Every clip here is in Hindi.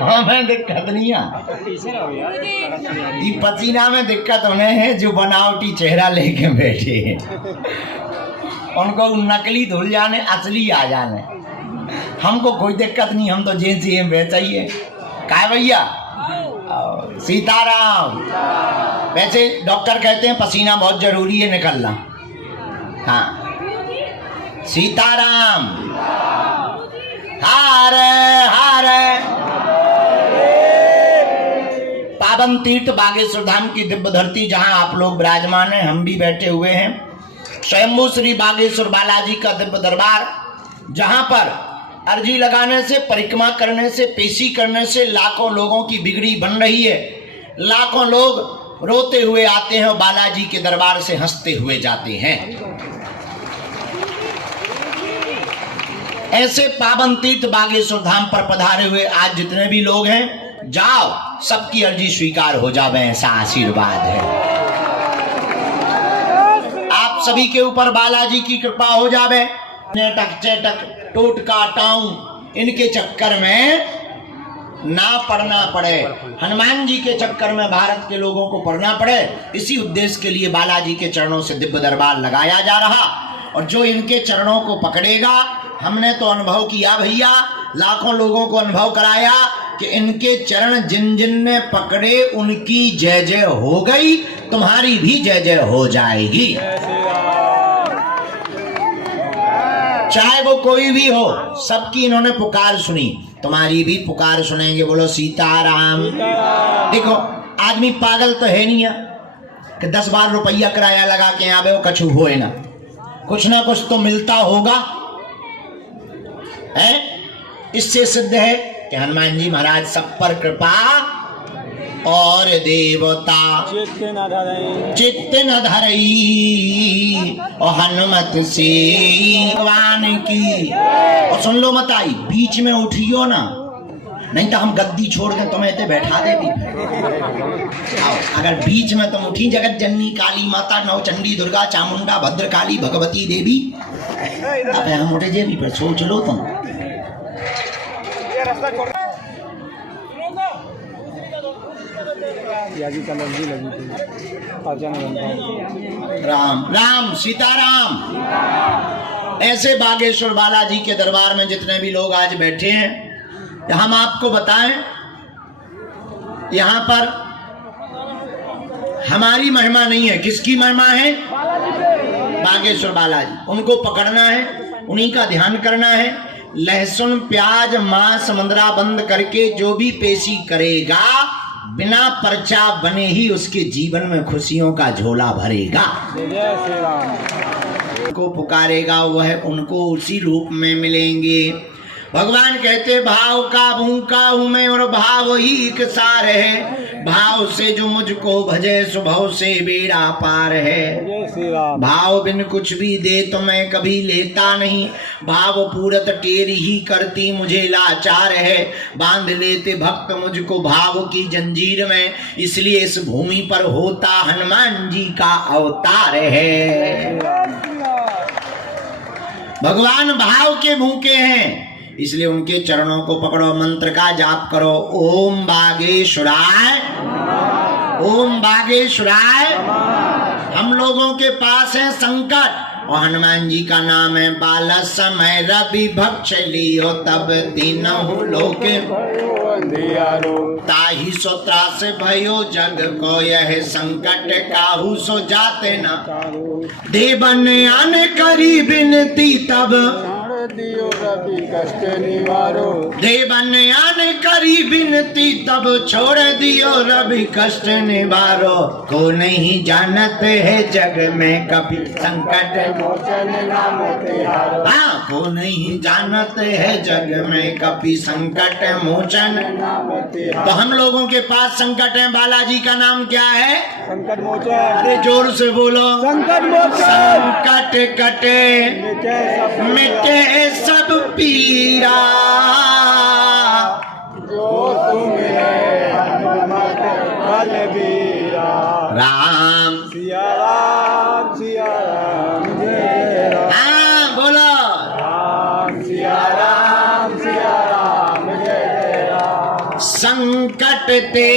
हमें दिक्कत नहीं है, पसीना में दिक्कत उन्हें है जो बनावटी चेहरा लेके बैठे हैं। उनको नकली धुल जाने, असली आ जाने। हमको कोई दिक्कत नहीं, हम तो जैसे हैं वैसा ही है। क्या भैया? सीताराम। वैसे डॉक्टर कहते हैं पसीना बहुत जरूरी है निकलना। हाँ, सीताराम। हारे हारे। पावन तीर्थ बागेश्वर धाम की दिव्य धरती, जहां आप लोग विराजमान हैं, हम भी बैठे हुए हैं। स्वयंभू श्री बागेश्वर बालाजी का दिव्य दरबार, जहां पर अर्जी लगाने से, परिक्रमा करने से, पेशी करने से लाखों लोगों की बिगड़ी बन रही है। लाखों लोग रोते हुए आते हैं और बालाजी के दरबार से हंसते हुए जाते हैं। ऐसे पावन तीर्थ बागेश्वर धाम पर पधारे हुए आज जितने भी लोग हैं, जाओ, सबकी अर्जी स्वीकार हो जावे, ऐसा आशीर्वाद है। आप सभी के ऊपर बालाजी की कृपा हो जावे। नेटक चेटक टोटका टाऊ इनके चक्कर में ना पड़ना पड़े, हनुमान जी के चक्कर में भारत के लोगों को पड़ना पड़े, इसी उद्देश्य के लिए बालाजी के चरणों से दिव्य दरबार लगाया जा रहा। और जो इनके चरणों को पकड़ेगा, हमने तो अनुभव किया भैया, लाखों लोगों को अनुभव कराया कि इनके चरण जिन जिन ने पकड़े उनकी जय जय हो गई, तुम्हारी भी जय जय हो जाएगी। चाहे वो कोई भी हो, सबकी इन्होंने पुकार सुनी, तुम्हारी भी पुकार सुनेंगे। बोलो सीताराम। देखो, आदमी पागल तो है नहीं है कि 10-12 रुपया किराया लगा के आवे वो कछु होए ना, कुछ ना कुछ तो मिलता होगा है। इससे सिद्ध है कि हनुमान जी महाराज सब पर कृपा और देवता चित्त न धरई और हनुमत से भगवान की। और सुन लो मत आई, बीच में उठियो ना, नहीं तो हम गद्दी छोड़ के तुम्हें इतने बैठा दे भी। आओ, अगर बीच में तुम उठी, जगत जननी काली माता, नवचंडी, दुर्गा, चामुंडा, भद्रकाली, भगवती देवी, अब हम उठे जे भी पर सोच लो तुम। राम राम सीताराम। ऐसे बागेश्वर बालाजी के दरबार में जितने भी लोग आज बैठे हैं, हम आपको बताएं, यहाँ पर हमारी महिमा नहीं है। किसकी महिमा है? बागेश्वर बालाजी। उनको पकड़ना है, उन्हीं का ध्यान करना है। लहसुन प्याज मांस मंदरा बंद करके जो भी पेशी करेगा, बिना पर्चा बने ही उसके जीवन में खुशियों का झोला भरेगा। को पुकारेगा वह उनको उसी रूप में मिलेंगे। भगवान कहते भाव का भूखा हूं मैं और भाव ही एक सार है। भाव से जो मुझको भजे स्वभाव से बेड़ा पार है। भाव बिन कुछ भी दे तो मैं कभी लेता नहीं। भाव पूरत टेरी ही करती मुझे लाचार है। बांध लेते भक्त मुझको भाव की जंजीर में, इसलिए इस भूमि पर होता हनुमान जी का अवतार है। भगवान भाव के भूखे हैं, इसलिए उनके चरणों को पकड़ो, मंत्र का जाप करो। ओम बागेश्वराय, ओम बागेश्वराय। हम लोगों के पास है संकट और हनुमान जी का नाम है बाला समय रवि भक्ष लियो तब तीनों लोक ताही सो त्रास भयो जग को यह संकट काहू सो जाते न। देवन आने करी बिनती तब दियो रवि कष्ट निवारो। देवन आने करी बिनती तब छोड़ दियो रवि कष्ट निवारो। को नहीं जानत है जग में कभी संकट मोचन नाम तिहारो। हाँ, को नहीं जानत है जग में कभी संकट मोचन नाम तिहारो। तो हम लोगों के पास संकट है, बालाजी का नाम क्या है? संकट मोचन। अरे जोर से बोलो, संकट मोचन। संकट कटे मिटे सब पीरा, जो तुम्हें हनुमत बलबीरा। राम सिया राम सिया राम जय राम। हाँ बोलो, राम सिया राम जय जय राम। संकट ते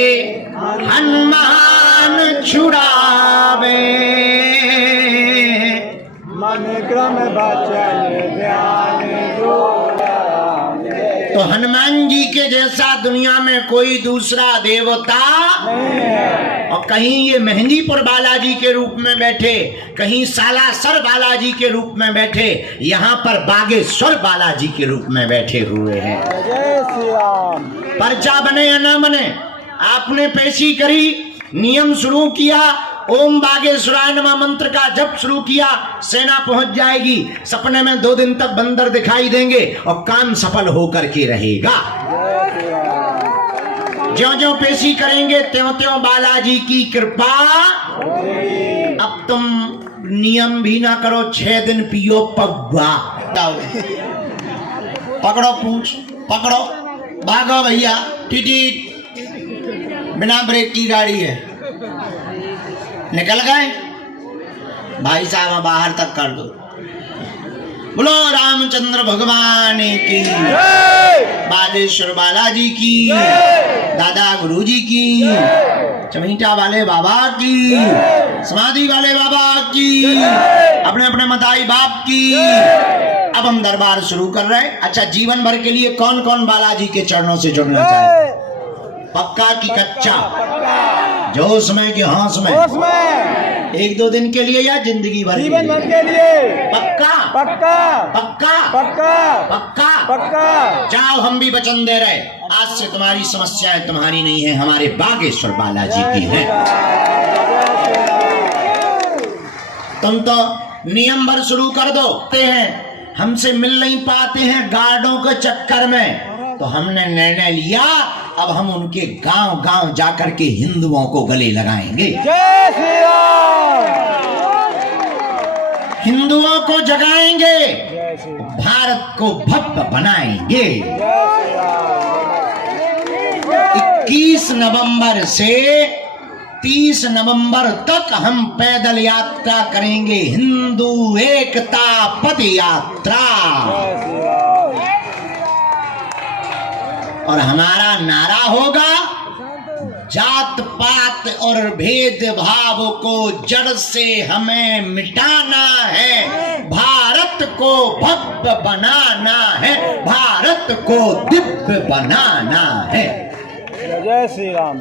हनुमान छुड़ावे, मन क्रम बचन ध्यान जोड़ा। तो हनुमान जी के जैसा दुनिया में कोई दूसरा देवता नहीं है। और कहीं ये मेहंदीपुर बालाजी के रूप में बैठे, कहीं सालासर बालाजी के रूप में बैठे, यहाँ पर बागेश्वर बालाजी के रूप में बैठे हुए हैं। जय श्री राम। पर्चा बने या ना बने, आपने पेशी करी, नियम शुरू किया, ओम बागेश्वराय नमः मंत्र का जप शुरू किया, सेना पहुंच जाएगी। सपने में 2 दिन तक बंदर दिखाई देंगे और काम सफल होकर के रहेगा। ज्यों ज्यों पेशी करेंगे त्यों त्यों बालाजी की कृपा। अब तुम नियम भी ना करो, 6 दिन पियो पग्गा। पकड़ो पूछ, पकड़ो, भागो भैया, टीटी बिना ब्रेक की गाड़ी है। निकल गए भाई साहब, बाहर तक कर दो। बोलो रामचंद्र भगवान की, बालेश्वर बालाजी की, दादा गुरुजी की, चमीटा वाले बाबा की, समाधि वाले बाबा की, अपने अपने मताई बाप की। अब हम दरबार शुरू कर रहे हैं। अच्छा, जीवन भर के लिए कौन कौन बालाजी के चरणों से जुड़ना चाहे? पक्का की कच्चा? जोश में कि होश में? 1-2 दिन के लिए या जिंदगी भर? जीवन भर के लिए। पक्का पक्का पक्का पक्का पक्का पक्का। जाओ, हम भी वचन दे रहे, आज से तुम्हारी समस्याएं तुम्हारी नहीं है, हमारे बागेश्वर बालाजी की है। तुम तो नियम भर शुरू कर दो हैं, हमसे मिल नहीं पाते हैं गार्डों के चक्कर में, तो हमने निर्णय लिया अब हम उनके गांव गांव जाकर के हिंदुओं को गले लगाएंगे। जय श्री राम। हिंदुओं को जगाएंगे, जय श्री राम। भारत को भव्य बनाएंगे। जय श्री राम। 21 नवंबर से 30 नवंबर तक हम पैदल यात्रा करेंगे, हिंदू एकता पद यात्रा। जय श्री राम। और हमारा नारा होगा, जात पात और भेदभाव को जड़ से हमें मिटाना है, भारत को भव्य बनाना है, भारत को दिव्य बनाना है। जय श्री राम।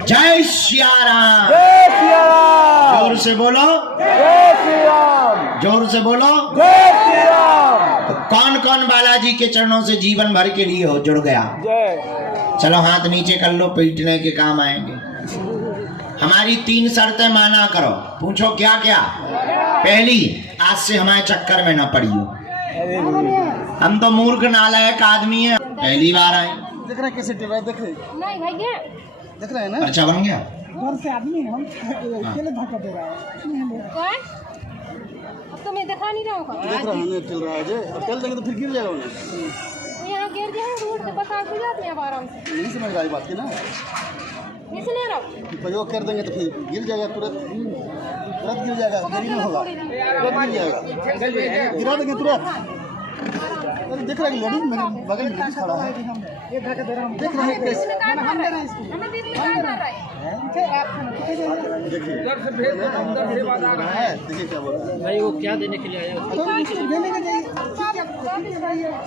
जय सिया राम। जय श्री राम। जोर से बोलो, जय श्री राम। जोर से बोलो, जय श्री राम। तो कौन कौन बालाजी के चरणों से जीवन भर के लिए हो जुड़ गया? जय। चलो हाथ नीचे कर लो, पीटने के काम आएंगे। हमारी 3 शर्तें माना करो। पूछो क्या क्या? पहली, आज से हमारे चक्कर में ना पड़ियो, हम तो मूर्ख नालायक आदमी है, पहली बार आए। देख रहे कैसे टिप रहा है, देख रहे नहीं भैया, देख रहे हैं ना। पर्चा बन गया? घर से आदमी हम अकेले धक्का दे रहा है। कौन? अब तो मैं दिखा नहीं रहा हूँ। देख रहा है चल रहा है जे, और चल देंगे तो फिर गिर जाएगा उन्हें। तो यहाँ गिर गया है, रोड से बता के जाते हैं आराम से। नहीं समझ रहा है बात की ना, इसलिए रहो। प्रयोग कर देंगे तो फिर गिर जाएगा, तुरंत तुरंत गिर जाएगा, देरी नहीं होगा, तुरंत गिर जाएगा, गिरा देंगे तुरंत। देख रहा है लेडीज मेरे बगल में लेडीज खड़ा है, ये धक्का दे रहा हूँ, देख रहे हैं कैसे हम दे रहे हैं इसको। हमें दीदी क्या कर रहा है? देखिए देखिए क्या बोल रहा है भाई, वो क्या देने के लिए आया? देने के लिए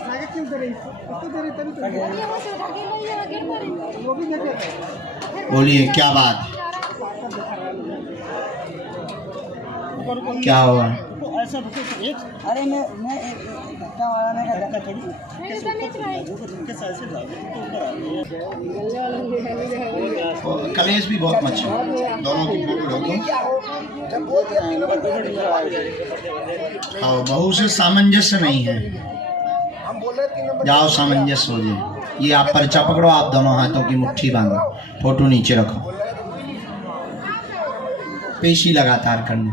आगे क्यों दे रही उसको दे रही तभी तो ये वो से ढके नहीं है, गिर पड़े। वो भी देखे। बोलिए क्या बात, क्या हुआ? तो ऐसा एक अरे मैं धक्का मारने का धक्का थोड़ी मेरे तो नीचे रहे। के साइड से डाल तो ऊपर आ गया। कलेश भी बहुत मच्छी, दोनों की फोटो रखो। बहू से सामंजस्य नहीं है, जाओ सामंजस्य हो जाए। ये आप पर्चा पकड़ो, आप दोनों हाथों की मुट्ठी बांधो, फोटो नीचे रखो, पेशी लगातार करनी।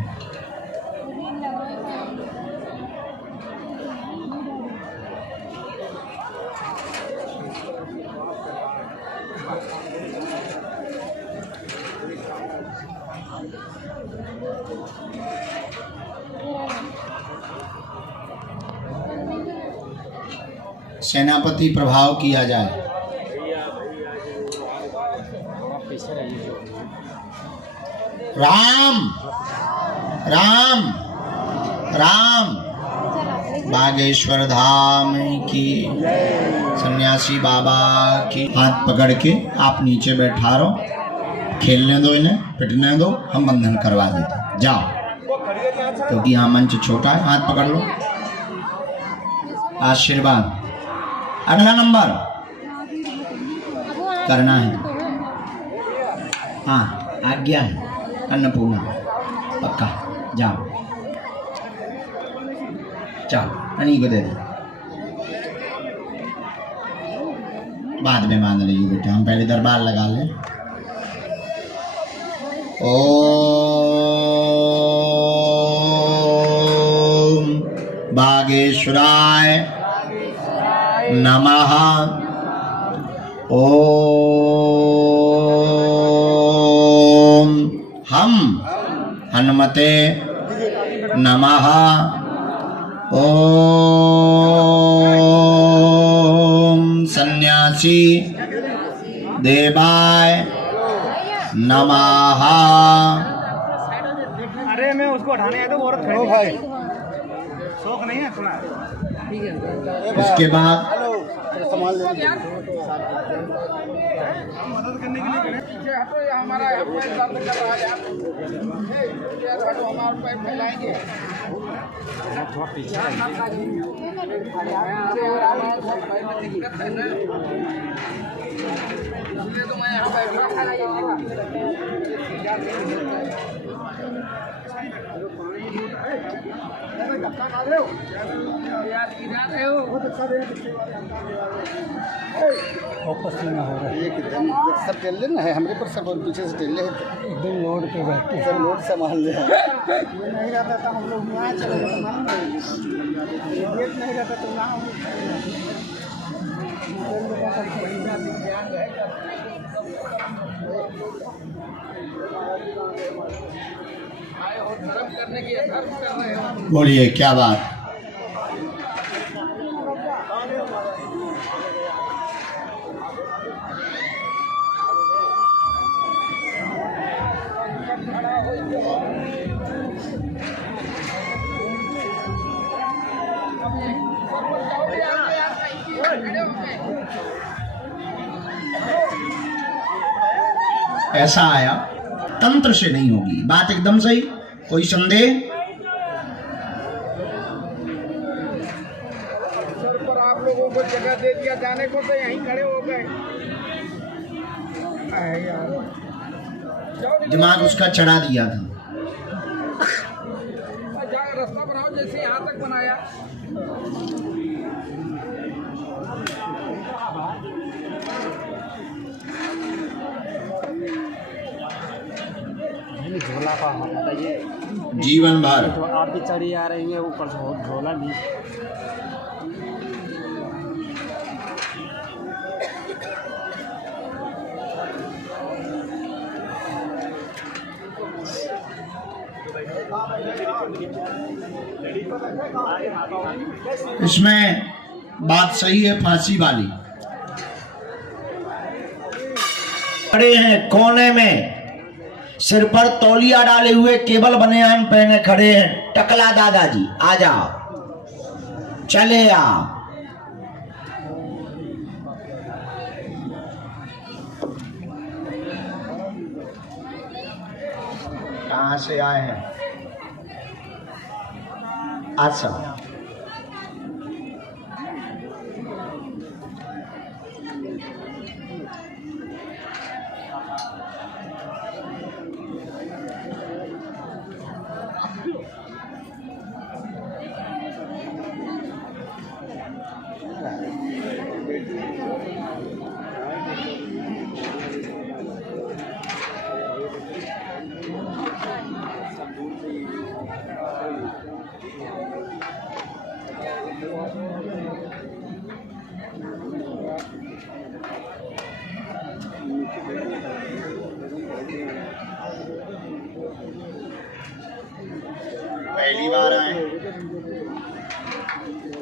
सेनापति प्रभाव किया जाए। राम राम राम। बागेश्वर धाम की, सन्यासी बाबा की। हाथ पकड़ के आप नीचे बैठा रहो, खेलने दो, इन्हें पिटने दो, हम बंधन करवा देते। जाओ, क्योंकि यहाँ मंच छोटा है। हाथ पकड़ लो, आशीर्वाद। अगला नंबर करना है। हाँ, आज्ञा है अन्नपूर्णा, पक्का। जाओ जाओ, अनी को दे दो, बाद में मान रही बेटे, हम पहले दरबार लगा लें। ओम बागेश्वराय नमः। ओम हम हनुमते नमः। ओम सन्यासी देवाय नमः। अरे मैं उसको उठाने आया था, वो औरत खड़ी भाई, शौक नहीं है थोड़ा। इसके बाद संभाल ले, मदद करने के लिए हमारा हमारा पैर फैलाएंगे। थोड़ा पीछे तो मैं यहाँ बैठ सब टेल लेना है हमरे पर, सब पीछे से टेल ले, एकदम लोड पे बैठे, सब लोड संभाल ले। नहीं रहता तो हम लोग यहाँ चले जाते, नहीं रहता तो यहाँ बोलिए क्या बात। ऐसा आया, तंत्र से नहीं होगी बात, एकदम सही। कोई संदेह? सर पर आप लोगों को जगह दे दिया जाने को, तो यहीं खड़े हो गए। दिमाग उसका चढ़ा दिया था। रास्ता बनाओ, जैसे यहाँ तक बनाया। झोला का बताइए, जीवन भर तो आप भी चढ़ी आ रही है ऊपर से, बहुत झोला भी। इसमें बात सही है, फांसी वाली। खड़े हैं कोने में, सिर पर तौलिया डाले हुए, केवल बनियान पहने खड़े हैं। टकला दादाजी आ जाओ, चले आओ। कहाँ से आए हैं? असम। पहली बार आए,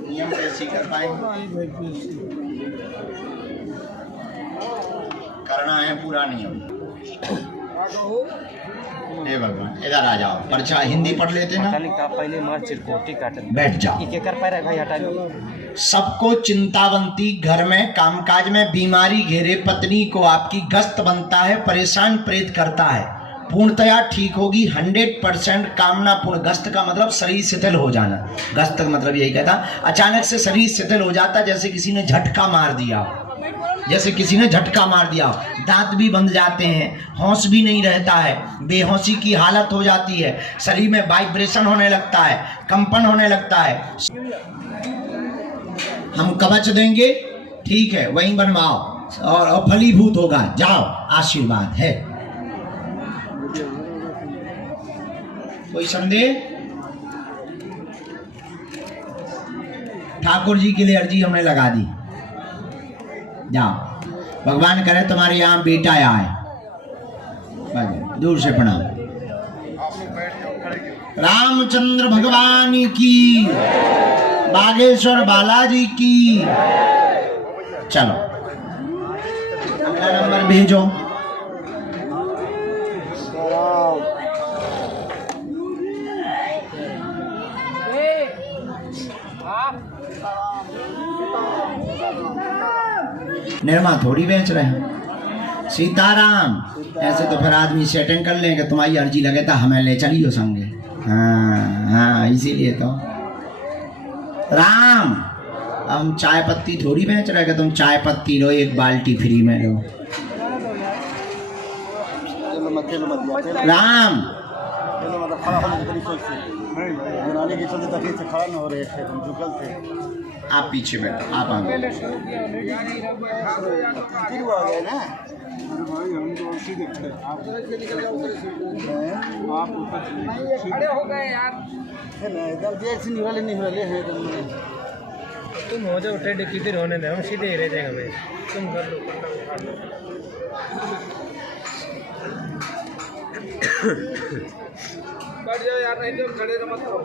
नियम कैसी कर पाएंगे? करना है पूरा नियम। हे भगवान, इधर आ जाओ, पर्चा हिंदी पढ़ लेते ना। पहले मार चिरकोटी काट बैठ जाओ। कर पा रहा भाई हटा लो। सबको चिंतावंती, घर में कामकाज में बीमारी घेरे, पत्नी को आपकी गस्त बनता है, परेशान प्रेत करता है, पूर्णतया ठीक होगी 100%। कामना पूर्ण। गस्त का मतलब शरीर शिथिल हो जाना, गस्त का मतलब यही कहता, अचानक से शरीर शिथिल हो जाता, जैसे किसी ने झटका मार दिया, जैसे किसी ने झटका मार दिया। दांत भी बंद जाते हैं, होश भी नहीं रहता है, बेहोशी की हालत हो जाती है, शरीर में वाइब्रेशन होने लगता है, कंपन होने लगता है। हम कवच देंगे, ठीक है, वहीं बनवाओ और फलीभूत होगा। जाओ, आशीर्वाद है। कोई संदेह? ठाकुर जी के लिए अर्जी हमने लगा दी। जाओ, भगवान करे तुम्हारे यहाँ बेटा आए। दूर से प्रणाम। रामचंद्र भगवान की, बागेश्वर बालाजी की। चलो, अगला नंबर भेजो। निर्मा थोड़ी बेच रहे हैं। सीताराम। ऐसे तो फिर आदमी सेटिंग कर लेंगे, तुम्हारी अर्जी लगे तो हमें ले चलियो संगे। हाँ, इसीलिए तो राम। हम चाय पत्ती थोड़ी बेच रहे कि तुम चाय पत्ती लो, एक बाल्टी फ्री में लो। राम। आप पीछे बैठो, आप आगे। तुम हो जाओ टेढ़े, किधर होने दे, हम सीधे ही रह जाएंगे भाई। तुम कर लो। बैठ जाओ यार, नहीं तो खड़े तो मत करो।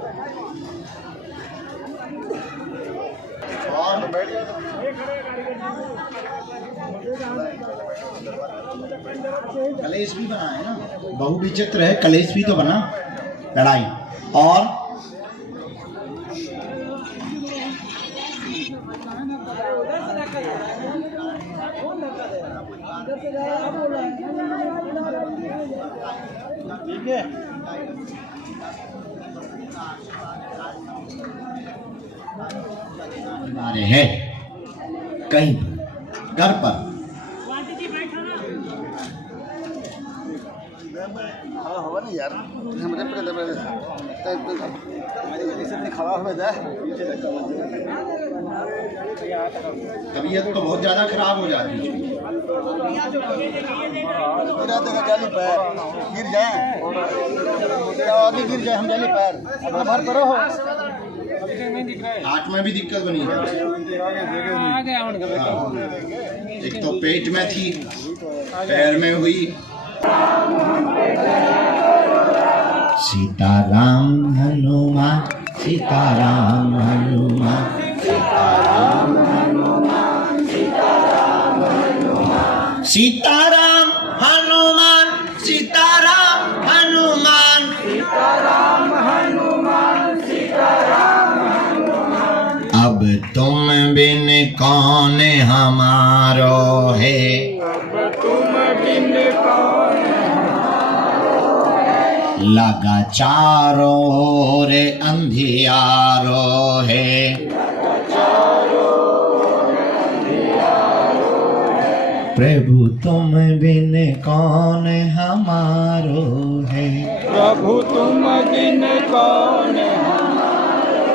कलेश भी बना है ना, बहु विचित्र है, कलेश भी तो बना, लड़ाई। और ठीक है, हमारे है कहीं घर पर हवा नहीं यार, खड़ा हो जाए। तबीयत तो बहुत ज्यादा खराब हो जाती है। जाली पैर गिर जाए, आगे गिर जाए, हम जाली पैर अपना भर करो हो। हाथ में भी दिक्कत बनी है, एक तो पेट में थी, पैर में हुई। सीताराम हनुमान, सीताराम हनुमान, सीताराम हनुमान, सीताराम हनुमान, सीताराम हनुमान, सीताराम हनुमान, सीताराम हनुमान, सीताराम हनुमान। अब तुम बिन कौन हमारो है, अब तुम बिन कौन लगा चारों ओर अंधियारो है, प्रभु तुम बिन कौन हमारो है, प्रभु तुम बिन कौन हमारो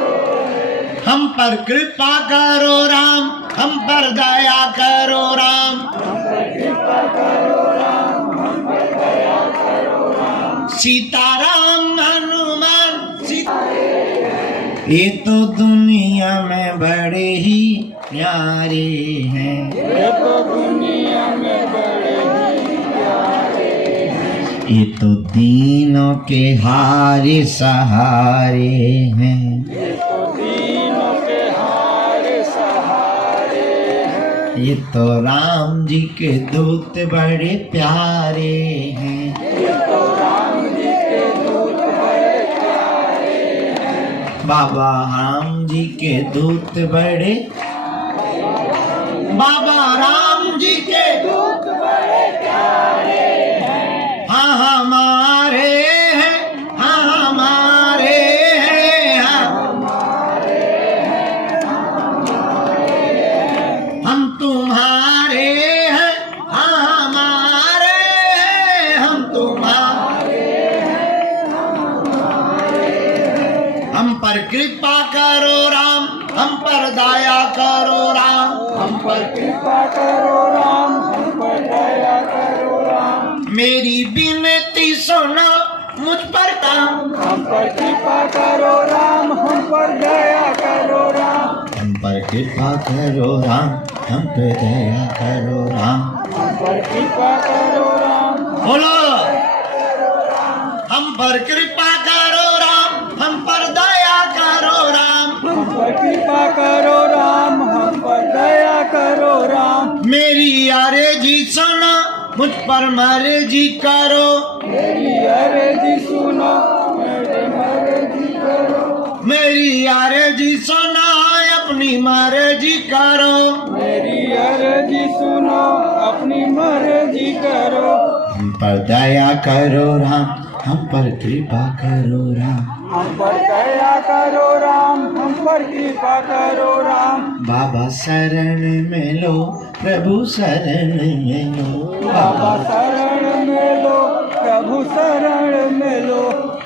है। हम पर कृपा करो राम, हम पर दया करो राम, हम पर कृपा करो राम, हम पर दया करो राम। सीताराम हनुमान, ये तो दुनिया में बड़े ही प्यारे हैं, ये तो दुनिया में बड़े ही प्यारे हैं, ये तो दीनों के हारे सहारे हैं, ये तो दीनों के हारे सहारे हैं, ये तो राम जी के दूत बड़े प्यारे हैं, बाबा राम जी के दूत बड़े, बाबा राम जी के दूत बड़े प्यारे हैं, हाँ हमारे हैं, हाँ हमारे हैं, हम तुम्हारे हैं, हाँ हमारे हैं, हम तुम्हारे, हम पर कृपा करो राम, हम पर दया करो राम, हम पर कृपा करो राम, हम पर दया करो राम, मेरी विनती सुनो मुझ पर काम, हम पर कृपा करो राम, हम पर दया करो राम, हम पर कृपा करो राम, हम पर दया करो राम, हम पर कृपा करो राम, बोलो हम पर कृपा करो राम, हम पर दया करो राम, हम पर कृपा करो राम, हम पर दया करो राम, मेरी अर्जी सुनो मुझ पर मर्जी करो, मेरी अर्जी सुनो मर्जी करो, मेरी अर्जी सुनो अपनी मर्जी करो, मेरी अर्जी सुनो अपनी मर्जी करो, हम पर दया करो राम, हम पर कृपा करो राम, हम पर दया करो राम, हम पर कृपा करो राम, बाबा शरण में लो प्रभु शरण में लो, बाबा शरण में लो प्रभु शरण में लो,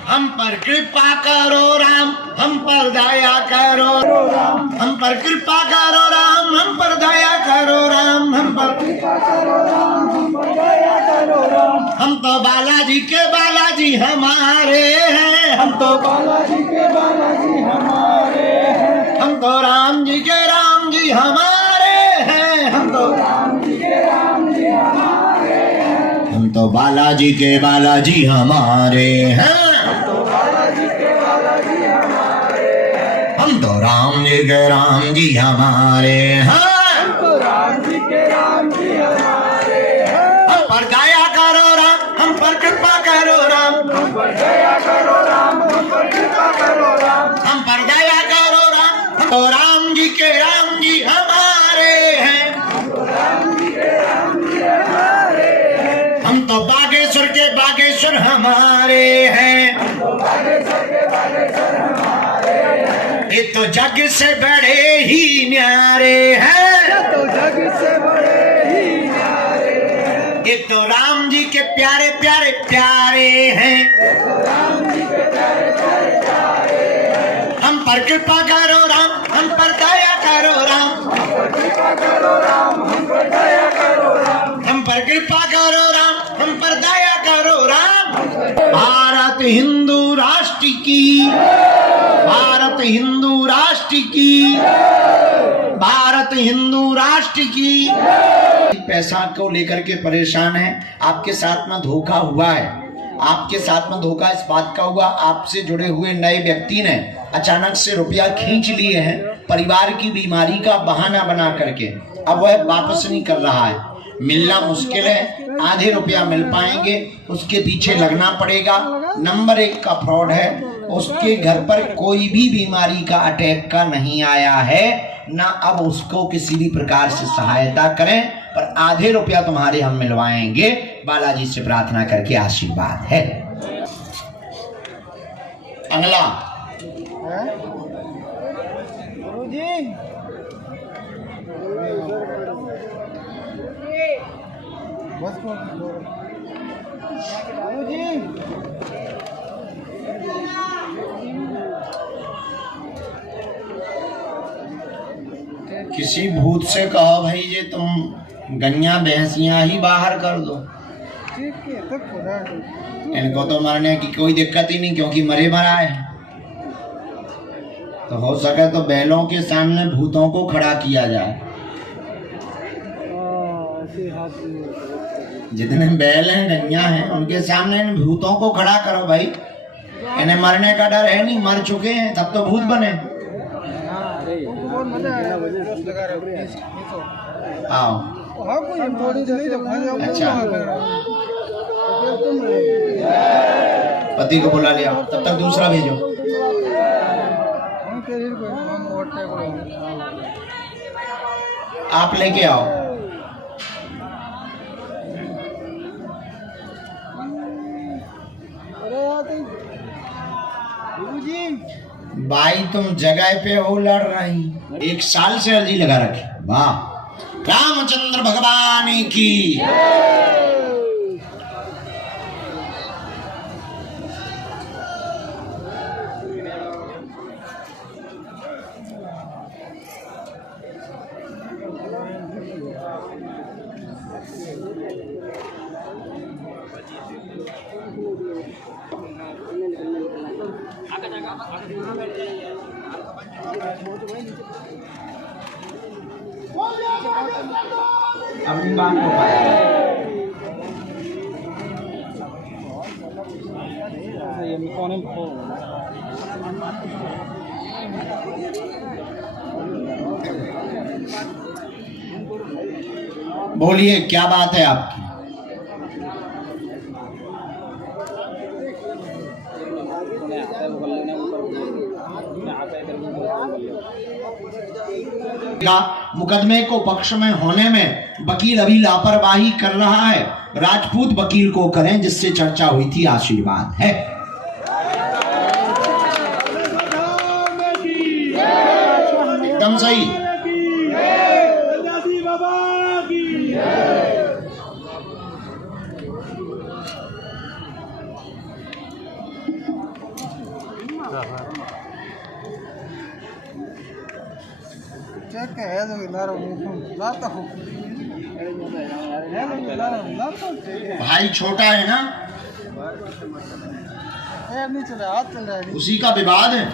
हम पर कृपा करो राम, हम पर दया करो राम, हम पर कृपा करो राम, हम पर दया करो राम, हम पर कृपा करो राम, हम पर दया करो राम, हम तो बालाजी के बालाजी हमारे हैं, हम तो बालाजी के बालाजी हमारे हैं, हम तो राम जी के राम जी हमारे हैं, हम तो राम जी के राम जी हमारे हैं, हम तो बालाजी के बालाजी हमारे हैं, हम तो बालाजी के बालाजी हमारे हैं, हम तो राम जी के राम जी हमारे हैं, हम तो राम जी के राम जी हमारे हैं, हम पर दया करो राम, हम पर कृपा करो राम, हम पर दया करो राम, हम पर कृपा करो राम, हम पर दया करो राम, हम तो राम जी के राम जी हमारे हैं, हम तो राम जी के राम जी हमारे हैं, हम तो बागेश्वर के बागेश्वर हमारे हैं, हम तो बागेश्वर के बागेश्वर हमारे हैं, ये तो जग से बड़े ही न्यारे हैं, ये तो जग से बड़े ही न्यारे हैं, ये तो राम जी के प्यारे प्यारे प्यारे हैं, ये तो राम जी के प्यारे प्यारे प्यारे हैं, हम पर कृपा करो राम, हम पर दया करो राम, हम पर कृपा करो राम, हम पर दया करो राम, हम पर कृपा करो राम, हम पर दया करो राम, भारत हिंदू राष्ट्र की, भारत हिंदू राष्ट्र की, भारत हिंदू राष्ट्र की। पैसा को लेकर के परेशान है, आपके साथ में धोखा हुआ है, आपके साथ में धोखा इस बात का हुआ, आपसे जुड़े हुए नए व्यक्ति ने अचानक से रुपया खींच लिए हैं, परिवार की बीमारी का बहाना बना करके अब वह वापस नहीं कर रहा है, मिलना मुश्किल है, आधे रुपया मिल पाएंगे, उसके पीछे लगना पड़ेगा। नंबर 1 का फ्रॉड है, उसके घर पर कोई भी बीमारी का अटैक का नहीं आया है, ना अब उसको किसी भी प्रकार से सहायता करें, पर आधे रुपया तुम्हारे हम मिलवाएंगे, बालाजी से प्रार्थना करके आशीर्वाद है। अगला गुरुजी बस किसी भूत से कहो भाई ये तुम गन्या भैंसियां ही बाहर कर दो, इनको तो मरने की कोई दिक्कत ही नहीं, क्योंकि मरे मरा है। तो हो सके तो बैलों के सामने भूतों को खड़ा किया जाए, जितने बैल हैं गन्या हैं उनके सामने इन भूतों को खड़ा करो भाई, इन्हें मरने का डर है नहीं, मर चुके हैं तब तो भूत बने। आओ। हाँ कोई थोड़ी नहीं तो खाने अच्छा। पति को बुला लिया, तब तक दूसरा भेजो। आप लेके आओ। भाई तुम जगह पे हो लड़ रही, 1 साल से अर्जी लगा रखी। वाह, रामचंद्र भगवान की। अपनी बात को पाया। बोलिए क्या बात है आपकी। मुकदमे को पक्ष में होने में वकील अभी लापरवाही कर रहा है। राजपूत वकील को करें जिससे चर्चा हुई थी। आशीर्वाद है। एकदम सही। भाई छोटा है ना, उसी का विवाद है,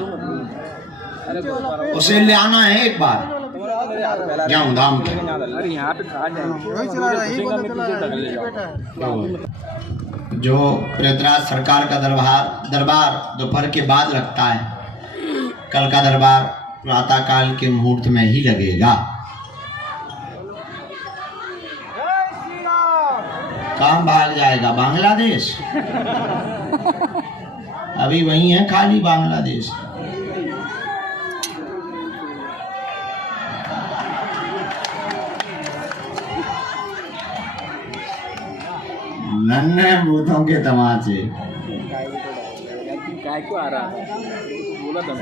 उसे ले आना है एक बार। जाऊं धाम के। जो पृथ्वीराज सरकार का दरबार दोपहर के बाद लगता है, कल का दरबार प्रातः काल के मुहूर्त में ही लगेगा। कहाँ भाग जाएगा? बांग्लादेश। अभी वही है खाली बांग्लादेश। नन्हे बूथों के तमाचे। काय को आ रहा है बोला था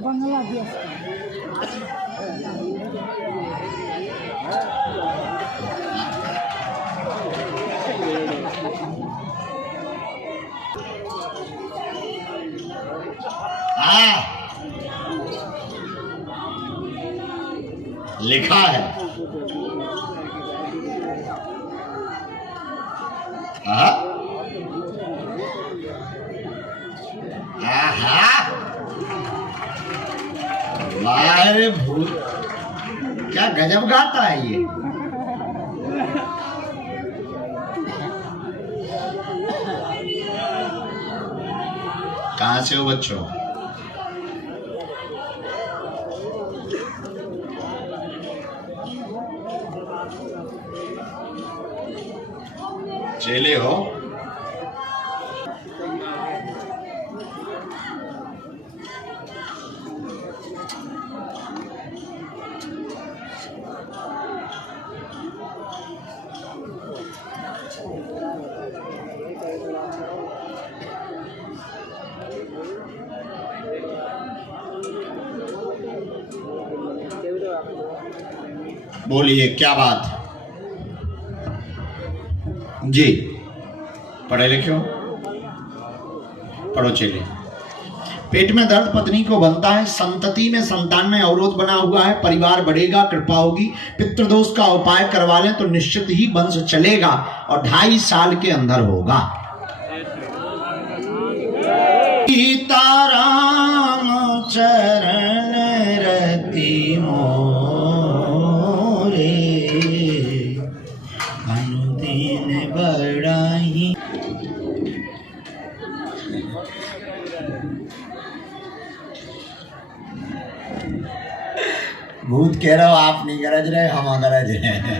बांग्लादेश लिखा है। वाह भूत, क्या गजब गाता है ये। कहाँ से हो बच्चों? चेले हो? बोलिए क्या बात जी। पढ़े लिखे हो? पढ़ो चलिए। पेट में दर्द पत्नी को बनता है, संतति में संतान में अवरोध बना हुआ है, परिवार बढ़ेगा, कृपा होगी, पितृदोष का उपाय करवा लें तो निश्चित ही वंश चलेगा और 2.5 साल के अंदर होगा। सीताराम चरण रति मोरे अनुदिन बढ़ाई। भूत खुद कह रहा हो आप नहीं गरज रहे, हम गरज रहे हैं।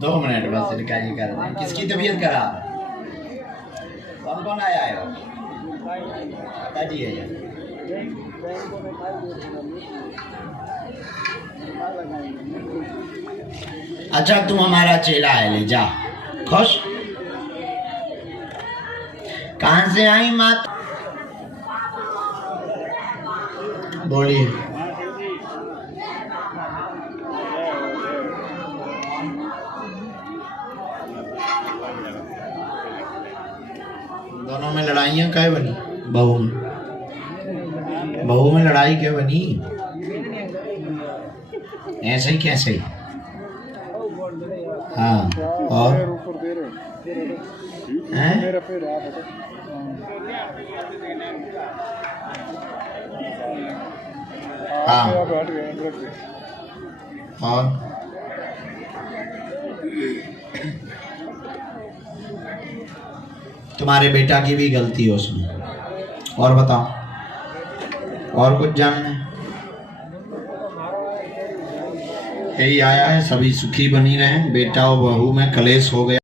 दो मिनट बस निकालिए कर रहे हैं। किसकी तबीयत खराब? कौन कौन आया है? बताइए यार। अच्छा तू हमारा चेला है, ले जा। खुश? कहाँ से आई मात? बोलिए। दोनों में लड़ाइयाँ क्या बनी? बहू में लड़ाई क्या बनी? ऐसे ही कैसे? हाँ और हैं? हाँ और तुम्हारे बेटा की भी गलती है उसमें। और बताओ, और कुछ जानना है? यही आया है, सभी सुखी बनी रहे। बेटा और बहू में कलेश हो गया।